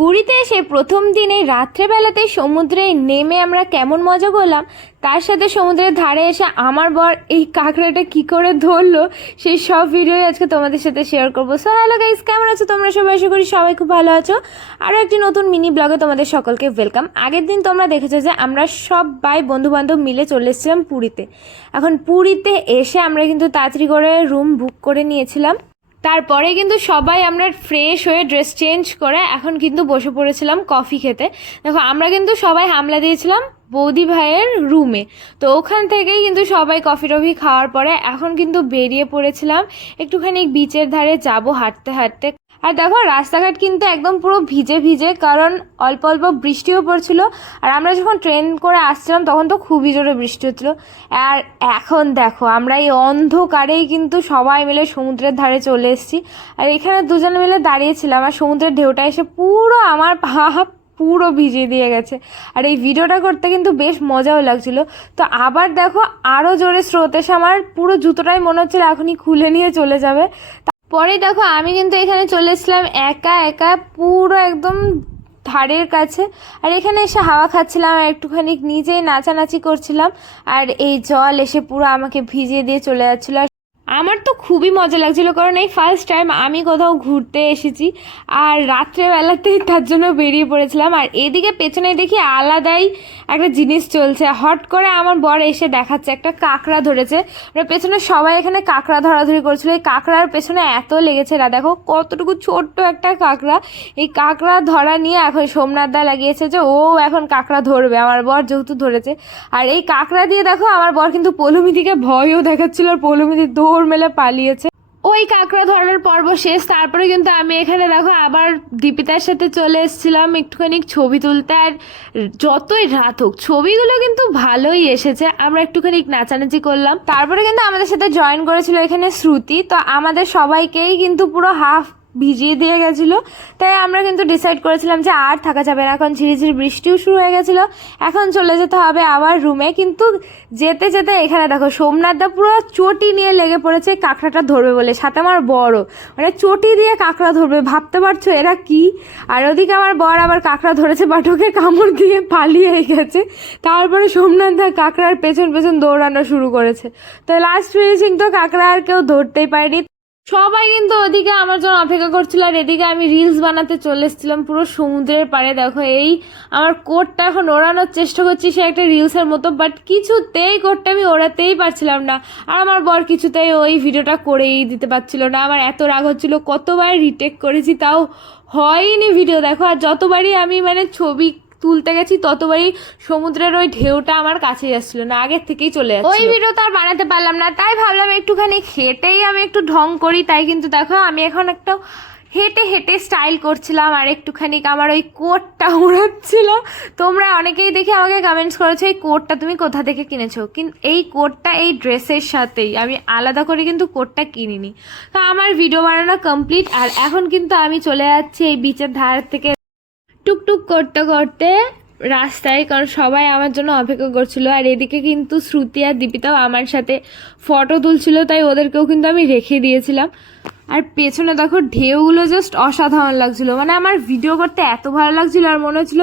পুরীতে এসে প্রথম দিনে রাত্রেবেলাতে সমুদ্রে নেমে আমরা কেমন মজা করলাম, তার সাথে সমুদ্রের ধারে এসে আমার বর এই কাঁকড়াটা কি করে ধরলো, সেই সব ভিডিও আজকে তোমাদের সাথে শেয়ার করব। সো হ্যালো গাইস কেমন আছো তোমরা সবাই? আশা করি সবাই খুব ভালো আছো। আরও একটি নতুন মিনি ব্লগে তোমাদের সকলকে ওয়েলকাম আগের দিন তোমরা দেখেছ যে আমরা সবাই বন্ধু বান্ধব মিলে চলে এসেছিলাম পুরীতে। এখন পুরীতে এসে আমরা কিন্তু তাড়াতাড়ি করে রুম বুক করে নিয়েছিলাম। তারপরে কিন্তু সবাই আমরা ফ্রেশ হয়ে ড্রেস চেঞ্জ করে এখন কিন্তু বসে পড়েছিলাম কফি খেতে। দেখো, আমরা কিন্তু সবাই হামলা দিয়েছিলাম বৌদি ভাইয়ের রুমে তো ওখান থেকেই কিন্তু সবাই কফি টফি খাওয়ার পরে এখন কিন্তু বেরিয়ে পড়েছিলাম। একটুখানি বিচের ধারে যাব হাঁটতে হাঁটতে। আর দেখো, রাস্তাঘাট কিন্তু একদম পুরো ভিজে ভিজে, কারণ অল্প অল্প বৃষ্টিও পড়ছিল। আর আমরা যখন ট্রেন করে আসছিলাম, তখন তো খুবই জোরে বৃষ্টি হচ্ছিল। আর এখন দেখো, আমরা এই অন্ধকারেই কিন্তু সবাই মিলে সমুদ্রের ধারে চলে এসেছি। আর এখানে দুজন মিলে দাঁড়িয়েছিলাম, আর সমুদ্রের ঢেউটা এসে পুরো আমার পা পুরো ভিজিয়ে দিয়ে গেছে। আর এই ভিডিওটা করতে কিন্তু বেশ মজাও লাগছিল। তো আবার দেখো আরও জোরে স্রোত এসে আমার পুরো জুতোটাই মনে হচ্ছিল এখনই খুলে নিয়ে চলে যাবে। পরে দেখো আমি কিন্তু এখানে চলে এসেছিলাম একা একা পুরো একদম ধারের কাছে। আর এখানে এসে হাওয়া খাচ্ছিলাম আর একটুখানি নিজেই নাচানাচি করছিলাম। আর এই জল এসে পুরো আমাকে ভিজিয়ে দিয়ে চলে যাচ্ছিল। আর আমার তো খুবই মজা লাগছিল, কারণ এই ফার্স্ট টাইম আমি কোথাও ঘুরতে এসেছি আর রাত্রেবেলাতেই তার জন্য বেরিয়ে পড়েছিলাম। আর এদিকে পেছনে দেখি আলাদাই একটা জিনিস চলছে। হট করে আমার বর এসে দেখাচ্ছে, একটা কাঁকড়া ধরেছে। ওরা পেছনে সবাই এখানে কাঁকড়া ধরাধরি করছিল। এই কাঁকড়ার পেছনে এত লেগেছে না, দেখো কতটুকু ছোট্ট একটা কাঁকড়া। এই কাঁকড়া ধরা নিয়ে এখন সোমনাথ দা লাগিয়েছে যে, ও এখন কাঁকড়া ধরবে, আমার বর যেহেতু ধরেছে। আর এই কাঁকড়া দিয়ে দেখো, আমার বর কিন্তু পৌলমিদিকে ভয়ও দেখাচ্ছিল আর পৌলমিদি দৌড় মেলে পালিয়েছে। ওই কাঁকড়া ধরার পর্ব শেষ, তারপরে কিন্তু আমি এখানে দেখো আবার দীপিতার সাথে চলে এসেছিলাম একটুখানি ছবি তুলতে। আর যতই রাত হোক, ছবিগুলো কিন্তু ভালোই এসেছে। আমরা একটুখানি নাচানাচি করলাম। তারপরে কিন্তু আমাদের সাথে জয়েন করেছিল এখানে শ্রুতি। তো আমাদের সবাইকেই কিন্তু পুরো হাফ ভিজিয়ে দিয়ে গেছিল। তাই আমরা কিন্তু ডিসাইড করেছিলাম যে আর থাকা যাবে না। এখন ঝিরিঝিরি বৃষ্টিও শুরু হয়ে গেছিল। এখন চলে যেতে হবে আবার রুমে কিন্তু যেতে যেতে এখানে দেখো সোমনাথদা পুরো চটি নিয়ে লেগে পড়েছে, কাঁকড়াটা ধরবে বলে। সাথে আমার বড়। মানে চটি দিয়ে কাঁকড়া ধরবে। ভাবতে পারছ এরা কি? আর ওদিকে আমার বর আবার কাঁকড়া ধরেছে, বাট ওকে কামড় দিয়ে পালিয়ে গেছে। তারপরে সোমনাথদা কাঁকড়ার পেছন পেছন দৌড়ানো শুরু করেছে। তো লাস্ট ফিনিশিং তো কাঁকড়া আর কেউ ধরতেই পারেনি। সবাই কিন্তু ওদিকে আমার জন্য অপেক্ষা করছিল আর এদিকে আমি রিলস বানাতে চলে এসেছিলাম পুরো সমুদ্রের পাড়ে। দেখো এই আমার কোটটা এখন ওড়ানোর চেষ্টা করছি, সে একটা রিলসের মতো বাট কিছুতেই কোটটা আমি ওড়াতেই পারছিলাম না। আর আমার বর কিছুতেই ওই ভিডিওটা করেই দিতে পারছিল না। আমার এত রাগ হচ্ছিল, কতবার রিটেক করেছি, তাও হয়নি ভিডিও দেখো, আর যতবারই আমি মানে ছবি তুলতে গেছি, ততবারই সমুদ্রের ওই ঢেউটা আমার কাছে যাচ্ছিল না, আগের থেকেই চলে যাচ্ছে ওই ভিডিও তো আর বানাতে পারলাম না, তাই ভাবলাম একটুখানি হেঁটেই আমি একটু ঢং করি, তাই কিন্তু দেখো আমি এখন একটা হেঁটে হেঁটে স্টাইল করছিলাম, আর একটুখানি আমার ওই কোটটা উড়াচ্ছিল। তোমরা অনেকেই দেখে আমাকে কমেন্টস করেছ, এই কোটটা তুমি কোথা থেকে কিনেছো? কিন্তু এই কোটটা এই ড্রেসের সাথেই, আমি আলাদা করে কিন্তু কোটটা কিনিনি। তো আমার ভিডিও বানানো কমপ্লিট আর এখন কিন্তু আমি চলে যাচ্ছি এই বিচের ধার থেকে। টুকটুক করতে করতে রাস্তায়, কারণ সবাই আমার জন্য অপেক্ষা করছিল। আর এদিকে কিন্তু শ্রুতি আর দীপিতাও আমার সাথে ফটো তুলছিল, তাই ওদেরকেও কিন্তু আমি রেখে দিয়েছিলাম। আর পেছনে দেখো, ঢেউগুলো জাস্ট অসাধারণ লাগছিল। মানে আমার ভিডিও করতে এত ভালো লাগছিল, আর মনে হচ্ছিল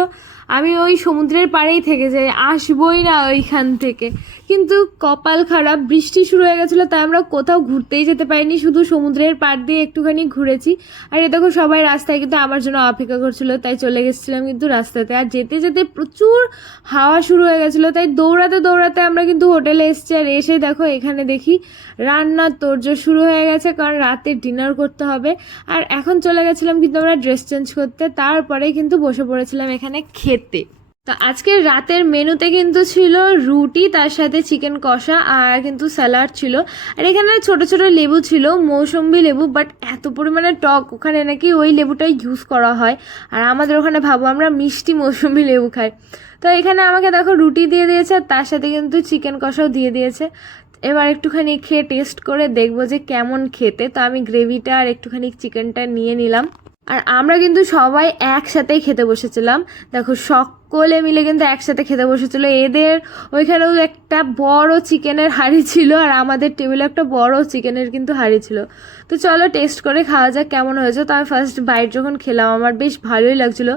আমি ওই সমুদ্রের পাড়েই থেকে যাই, আসবই না ওইখান থেকে। কিন্তু কপাল খারাপ, বৃষ্টি শুরু হয়ে গেছিল, তাই আমরা কোথাও ঘুরতেই যেতে পারিনি, শুধু সমুদ্রের পাড় দিয়ে একটুখানি ঘুরেছি। আর এ দেখো সবাই রাস্তায় কিন্তু আমার জন্য অপেক্ষা করছিল, তাই চলে গেছিলাম কিন্তু রাস্তাতে। আর যেতে যেতে প্রচুর হাওয়া শুরু হয়ে গেছিল, তাই দৌড়াতে দৌড়াতে আমরা কিন্তু হোটেলে এসেছি। আর এসে দেখো এখানে দেখি রান্নার তোড়জোড় শুরু হয়ে গেছে, কারণ রাতে ডিনার করতে হবে। আর এখন চলে গেছিলাম কিন্তু আমরা ড্রেস চেঞ্জ করতে, তারপরে কিন্তু বসে পড়েছিলাম এখানে খেতে। তো আজকের রাতের মেনুতে কিন্তু ছিল রুটি, তার সাথে চিকেন কষা আর কিন্তু স্যালাড ছিল। আর এখানে ছোট ছোট লেবু ছিল, মৌসম্বি লেবু বাট এত পরিমাণে টক, ওখানে নাকি ওই লেবুটাই ইউজ করা হয়। আর আমাদের ওখানে ভাবো, আমরা মিষ্টি মৌসম্বি লেবু খাই। তো এখানে আমাকে দেখো রুটি দিয়ে দিয়েছে আর তার সাথে কিন্তু চিকেন কষাও দিয়ে দিয়েছে। এবার একটুখানি খেয়ে টেস্ট করে দেখব যে কেমন খেতে। তো আমি গ্রেভিটা আর একটুখানি চিকেনটা নিয়ে নিলাম। আর আমরা কিন্তু সবাই একসাথেই খেতে বসেছিলাম। দেখো শক্ত সকলে মিলে কিন্তু একসাথে খেতে বসেছিল। এদের ওইখানেও একটা বড় চিকেনের হাঁড়ি ছিল আর আমাদের টেবিলে একটা বড় চিকেনের কিন্তু হাঁড়ি ছিল। তো চলো টেস্ট করে খাওয়া যাক কেমন হয়েছে। তো আমি ফার্স্ট বাইট যখন খেলাম, আমার বেশ ভালোই লাগছিল।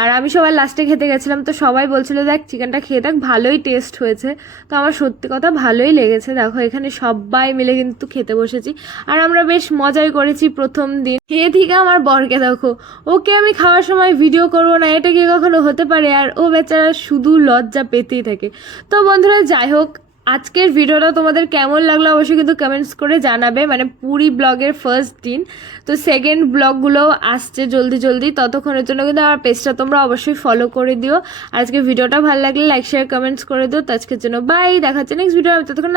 আর আমি সবাই লাস্টে খেতে গেছিলাম, তো সবাই বলছিল, দেখ, চিকেনটা খেয়ে দেখ, ভালোই টেস্ট হয়েছে। তো আমার সত্যি কথা ভালোই লেগেছে। দেখো, এখানে সবাই মিলে কিন্তু খেতে বসেছি। আর আমরা বেশ মজাই করেছি প্রথম দিন। থেকে আমার বরকে দেখো, ওকে আমি খাওয়ার সময় ভিডিও করব না, এটা কি কখনো হতে পারে? আর ও বেচারা শুধু লজ্জা পেতেই থাকে। তো বন্ধুরা, যাই হোক, আজকের ভিডিওটা তোমাদের কেমন লাগল অবশ্যই কিন্তু কমেন্টস করে জানাবে। মানে পুরি ব্লগের ফার্স্ট দিন। তো সেকেন্ড ব্লগগুলো আসছে জলদি জলদি। ততক্ষণের জন্য কিন্তু আমার পেজটা তোমরা অবশ্যই ফলো করে দিও। আজকে ভিডিওটা ভালো লাগলে লাইক শেয়ার কমেন্টস করে দিও। তো আজকের জন্য বাই দেখা হচ্ছে নেক্সট ভিডিও ততক্ষণ